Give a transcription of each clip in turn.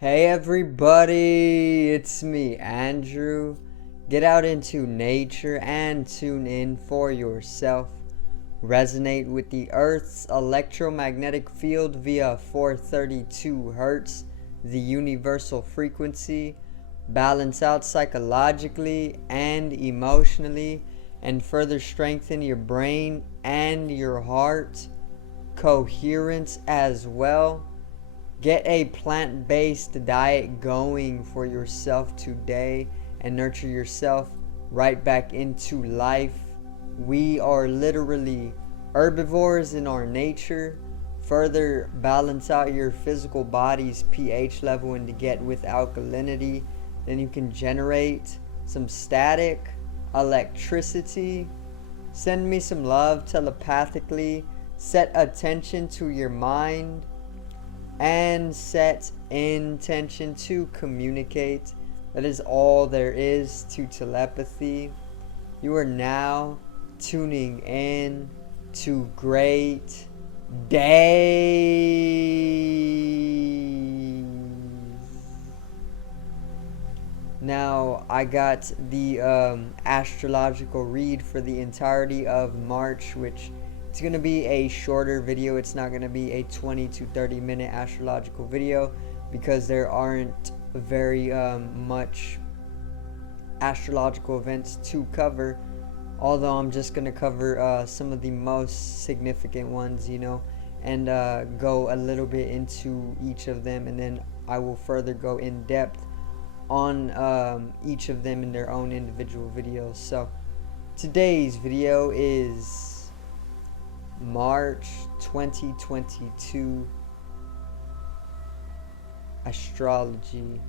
Hey everybody, it's me, Andrew. Get out into nature and tune in for yourself. Resonate with the Earth's electromagnetic field via 432 Hertz, the universal frequency. Balance out psychologically and emotionally, and further strengthen your brain and your heart. Coherence as well. Get a plant-based diet going for yourself today and nurture yourself right back into life. We are literally herbivores in our nature. Further balance out your physical body's pH level and to get with alkalinity. Then you can generate some static, electricity. Send me some love telepathically. Set attention to your mind and set intention to communicate. That is all there is to telepathy. You are now tuning in to great days. Now, I got the astrological read for the entirety of March, which it's going to be a shorter video. It's not going to be a 20 to 30 minute astrological video because there aren't very much astrological events to cover. Although I'm just going to cover some of the most significant ones, and go a little bit into each of them, and then I will further go in depth on each of them in their own individual videos. So today's video is March 2022 astrology.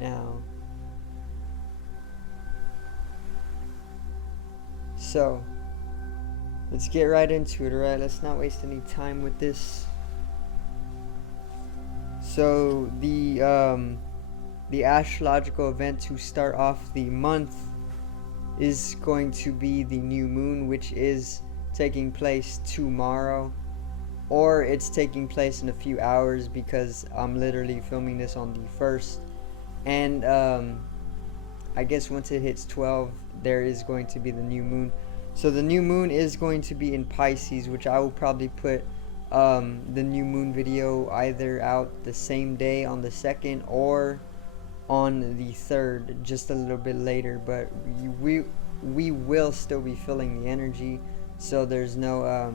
Now, so let's get right into it, alright? Let's not waste any time with this. So the astrological event to start off the month is going to be the new moon, which is taking place tomorrow, or it's taking place in a few hours because I'm literally filming this on the 1st, and I guess once it hits 12 there is going to be the new moon. So the new moon is going to be in Pisces, which I will probably put the new moon video either out the same day on the 2nd or on the 3rd, just a little bit later, but we will still be feeling the energy, so there's no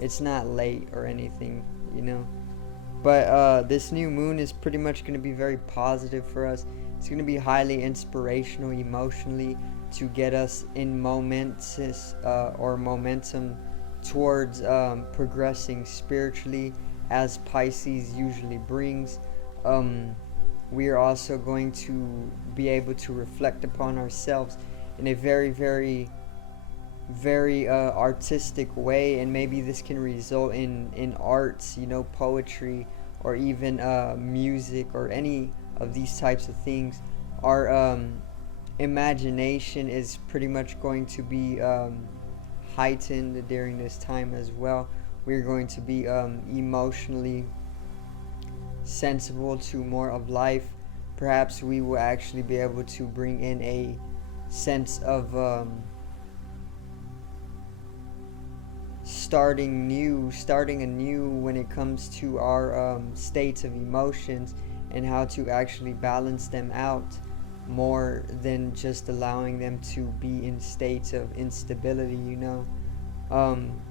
it's not late or anything, but this new moon is pretty much going to be very positive for us. It's going to be highly inspirational emotionally to get us in momentum towards progressing spiritually, as Pisces usually brings. We are also going to be able to reflect upon ourselves in a very, very, very artistic way, and maybe this can result in arts, poetry, or even music, or any of these types of things. Our imagination is pretty much going to be heightened during this time as well. We're going to be emotionally sensible to more of life. Perhaps we will actually be able to bring in a sense of starting anew when it comes to our states of emotions, and how to actually balance them out more than just allowing them to be in states of instability,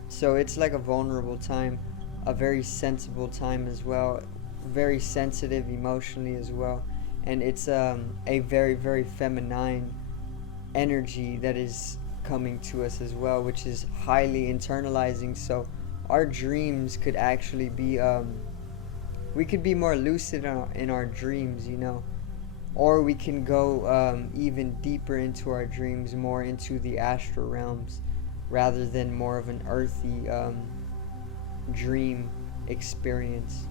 so it's like a vulnerable time, a very sensible time as well, very sensitive emotionally as well, and it's a very, very feminine energy that is coming to us as well, which is highly internalizing. So our dreams could actually be we could be more lucid in our dreams, or we can go even deeper into our dreams, more into the astral realms, rather than more of an earthy dream experience.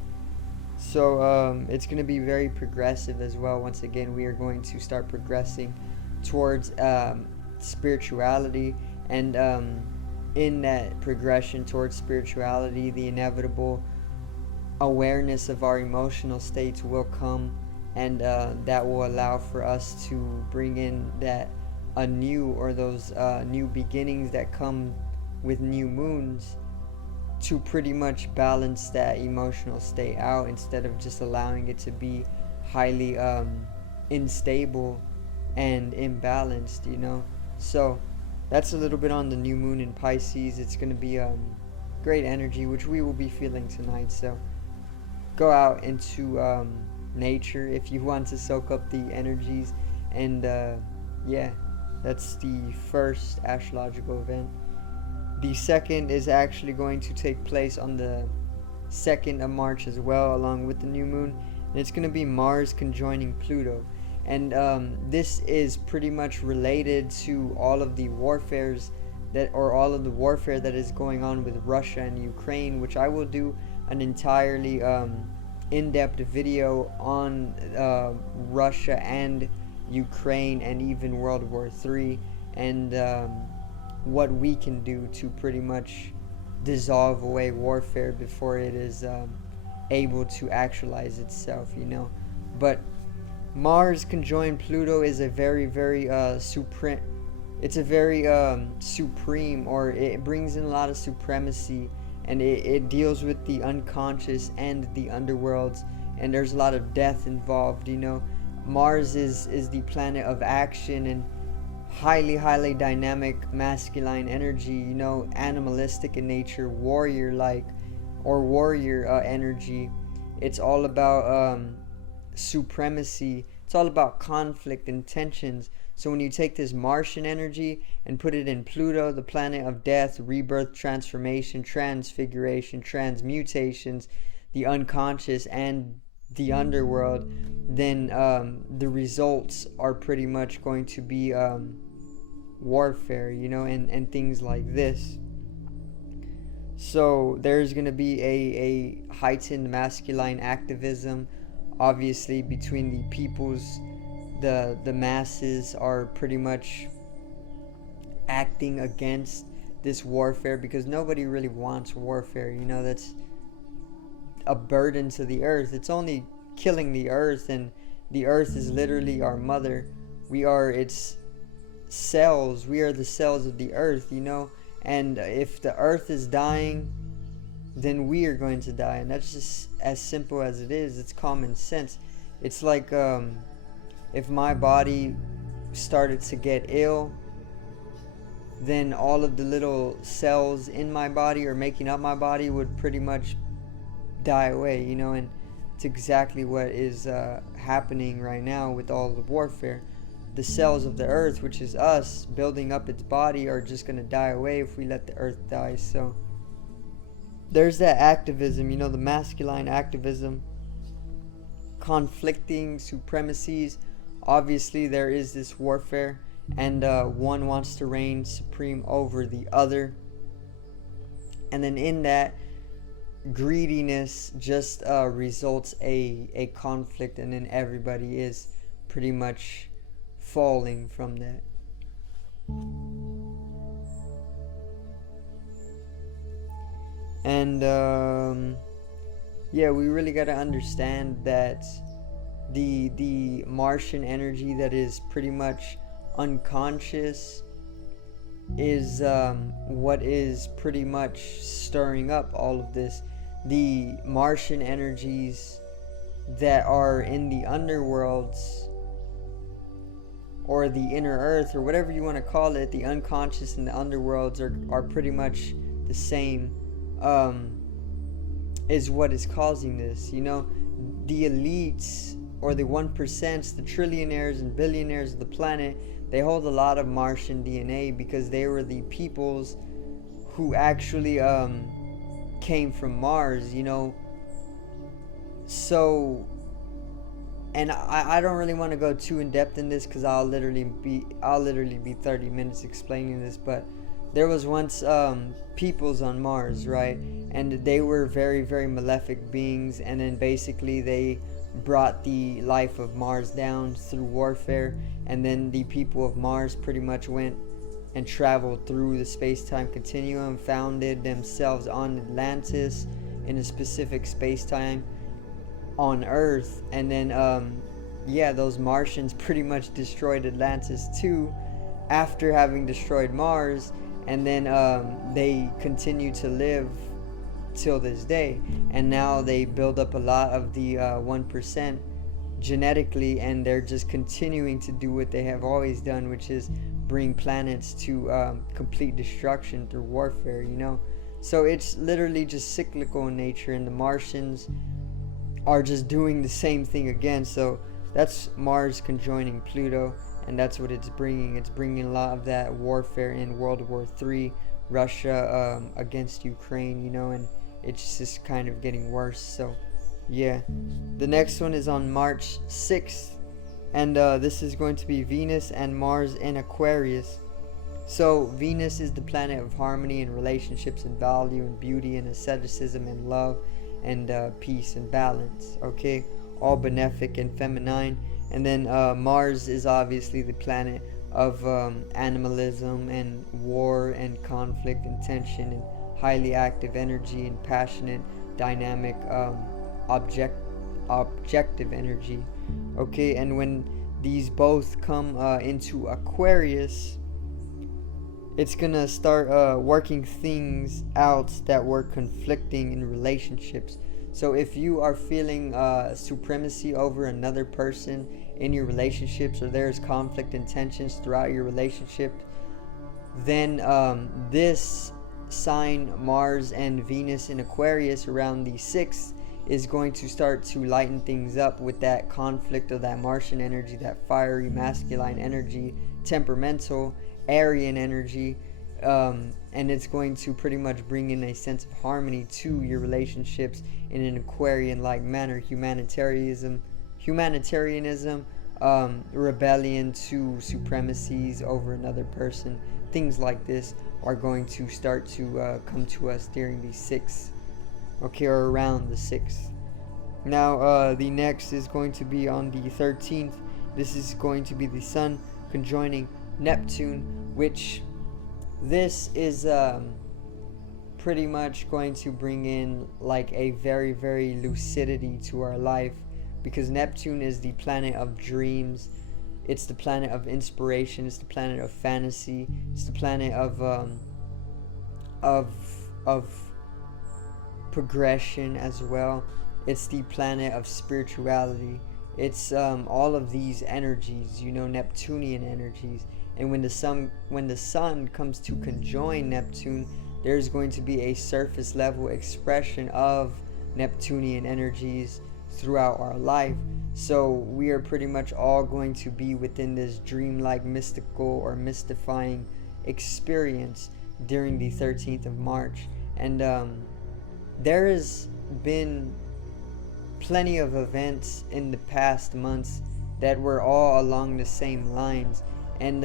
So it's going to be very progressive as well. Once again, we are going to start progressing towards spirituality And in that progression towards spirituality, the inevitable awareness of our emotional states will come, and that will allow for us to bring in that anew, or those new beginnings that come with new moons, to pretty much balance that emotional state out, instead of just allowing it to be highly unstable and imbalanced, you know. So that's a little bit on the new moon in Pisces. It's going to be great energy, which we will be feeling tonight. So go out into nature if you want to soak up the energies. And yeah, that's the first astrological event. The second is actually going to take place on the 2nd of March as well, along with the new moon, and it's going to be Mars conjoining Pluto. And this is pretty much related to all of the warfares all of the warfare that is going on with Russia and Ukraine, which I will do an entirely in-depth video on Russia and Ukraine, and even World War III, and what we can do to pretty much dissolve away warfare before it is able to actualize itself, you know. But Mars conjoined Pluto is a very, very supreme. It's a very supreme, or it brings in a lot of supremacy, and it deals with the unconscious and the underworlds, and there's a lot of death involved, you know. Mars is the planet of action and highly dynamic masculine energy, you know, animalistic in nature, warrior like, or warrior energy. It's all about supremacy. It's all about conflict and tensions. So when you take this Martian energy and put it in Pluto, the planet of death, rebirth, transformation, transfiguration, transmutations, the unconscious and the underworld, then the results are pretty much going to be warfare, you know, and things like this. So there's going to be a heightened masculine activism, obviously, between the peoples. The masses are pretty much acting against this warfare, because nobody really wants warfare, you know. That's a burden to the earth. It's only killing the earth, and the earth is literally our mother. We are its cells. We are the cells of the earth, you know. And if the earth is dying, then we are going to die. And that's just as simple as it is. It's common sense. It's like if my body started to get ill, then all of the little cells in my body, or making up my body, would pretty much die away, you know. And it's exactly what is happening right now with all the warfare. The cells of the earth, which is us building up its body, are just going to die away if we let the earth die. So there's that activism, you know, the masculine activism, conflicting supremacies. Obviously there is this warfare, and one wants to reign supreme over the other, and then in that greediness just results a conflict, and then everybody is pretty much falling from that. And yeah, we really got to understand that the Martian energy that is pretty much unconscious is what is pretty much stirring up all of this. The Martian energies that are in the underworlds, or the inner earth, or whatever you want to call it, the unconscious and the underworlds are pretty much the same, is what is causing this, you know. The elites, or the 1%, the trillionaires and billionaires of the planet, they hold a lot of Martian DNA, because they were the peoples who actually came from Mars, you know. So, and I don't really want to go too in depth in this, because I'll literally be 30 minutes explaining this. But there was once peoples on Mars, right? And they were very, very malefic beings, and then basically they brought the life of Mars down through warfare, and then the people of Mars pretty much went and traveled through the space-time continuum, founded themselves on Atlantis in a specific space-time on Earth, and then those Martians pretty much destroyed Atlantis too after having destroyed Mars, and then they continue to live till this day, and now they build up a lot of the 1% genetically, and they're just continuing to do what they have always done, which is bring planets to complete destruction through warfare, so it's literally just cyclical in nature, and the Martians are just doing the same thing again. So that's Mars conjoining Pluto, and that's what it's bringing a lot of that warfare in World War III, Russia against Ukraine, and it's just kind of getting worse. So yeah, the next one is on March 6th, and this is going to be Venus and Mars in Aquarius. So Venus is the planet of harmony and relationships and value and beauty and asceticism and love and peace and balance, okay, all benefic and feminine. And then Mars is obviously the planet of animalism and war and conflict and tension and highly active energy and passionate, dynamic, objective energy, okay. And when these both come into Aquarius, it's gonna start working things out that were conflicting in relationships. So if you are feeling supremacy over another person in your relationships, or there's conflict and tensions throughout your relationship, then this sign, Mars and Venus in Aquarius around the 6th, is going to start to lighten things up with that conflict of that Martian energy, that fiery masculine energy, temperamental Aryan energy, and it's going to pretty much bring in a sense of harmony to your relationships in an Aquarian-like manner. Humanitarianism, rebellion to supremacies over another person, things like this are going to start to come to us during the 6th, okay, or around the 6th. Now the next is going to be on the 13th. This is going to be the Sun conjoining Neptune, which this is pretty much going to bring in like a very, very lucidity to our life, because Neptune is the planet of dreams, it's the planet of inspiration, it's the planet of fantasy, it's the planet of progression as well. It's the planet of spirituality. It's all of these energies, Neptunian energies. And when the sun comes to conjoin Neptune, there's going to be a surface level expression of Neptunian energies throughout our life. So we are pretty much all going to be within this dreamlike, mystical, or mystifying experience during the 13th of March. And there has been plenty of events in the past months that were all along the same lines, and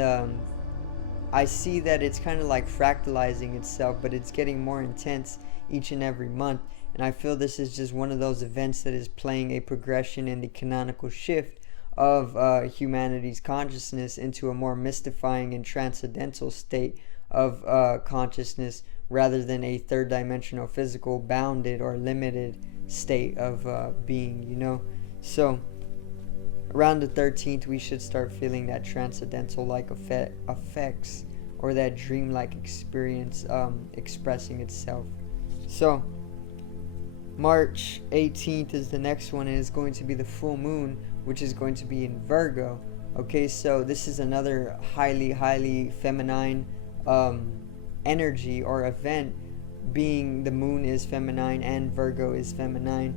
I see that it's kind of like fractalizing itself, but it's getting more intense each and every month. And I feel this is just one of those events that is playing a progression in the canonical shift of humanity's consciousness into a more mystifying and transcendental state of consciousness, rather than a third dimensional, physical, bounded, or limited state of being, So around the 13th, we should start feeling that transcendental like effects, or that dreamlike experience expressing itself. So March 18th is the next one, and it's going to be the full moon, which is going to be in Virgo. Okay, so this is another highly feminine energy or event, being the moon is feminine and Virgo is feminine.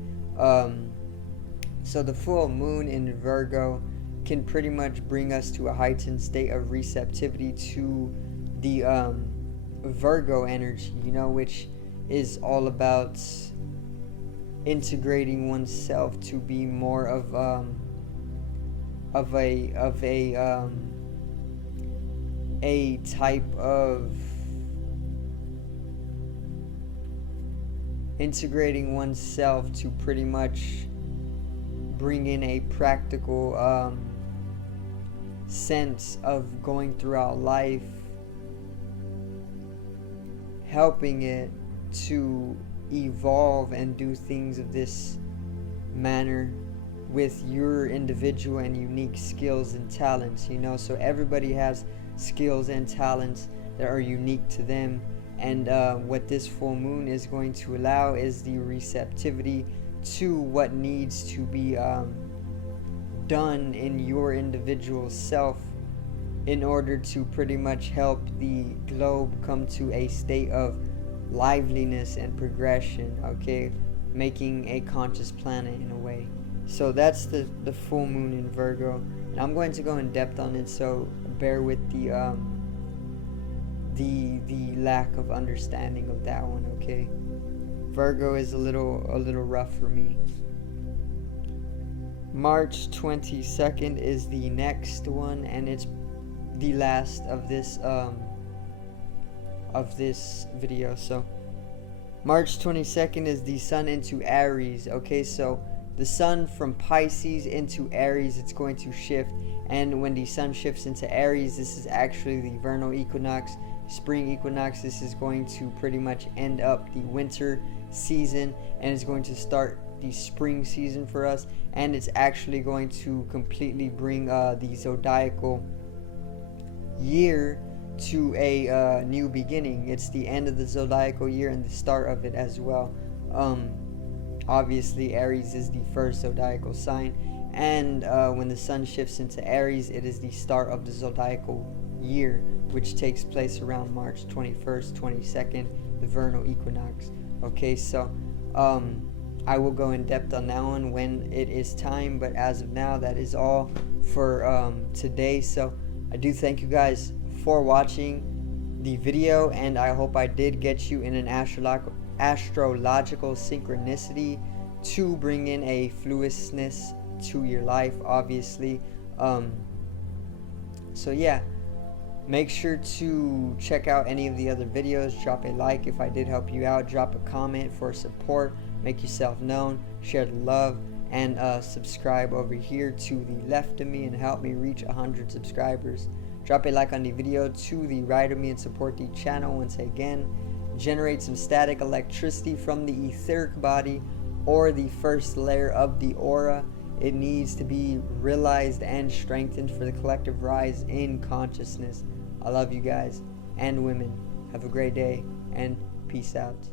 So the full moon in Virgo can pretty much bring us to a heightened state of receptivity to the Virgo energy, which is all about integrating oneself to be more of a type of integrating oneself to pretty much bring in a practical sense of going throughout life helping it to evolve and do things of this manner with your individual and unique skills and talents, you know. So everybody has skills and talents that are unique to them, and what this full moon is going to allow is the receptivity to what needs to be done in your individual self in order to pretty much help the globe come to a state of liveliness and progression, okay, making a conscious planet in a way. So that's the full moon in Virgo, and I'm going to go in depth on it, so bear with the lack of understanding of that one, okay. Virgo is a little rough for me. March 22nd is the next one, and it's the last of this video. So March 22nd is the sun into Aries, okay. So the sun from Pisces into Aries, it's going to shift, and when the sun shifts into Aries, this is actually the vernal equinox, spring equinox. This is going to pretty much end up the winter season, and it's going to start the spring season for us, and it's actually going to completely bring the zodiacal year to a new beginning. It's the end of the zodiacal year and the start of it as well. Obviously Aries is the first zodiacal sign, and when the sun shifts into Aries, it is the start of the zodiacal year, which takes place around March 21st, 22nd, the vernal equinox. Okay, so I will go in depth on that one when it is time, but as of now, that is all for today. So I do thank you guys for watching the video, and I hope I did get you in an astrological synchronicity to bring in a fluidness to your life, obviously. So yeah, make sure to check out any of the other videos. Drop a like if I did help you out. Drop a comment for support. Make yourself known. Share the love, and subscribe over here to the left of me and help me reach 100 subscribers. Drop a like on the video to the right of me and support the channel once again. Generate some static electricity from the etheric body, or the first layer of the aura. It needs to be realized and strengthened for the collective rise in consciousness. I love you guys and women. Have a great day, and peace out.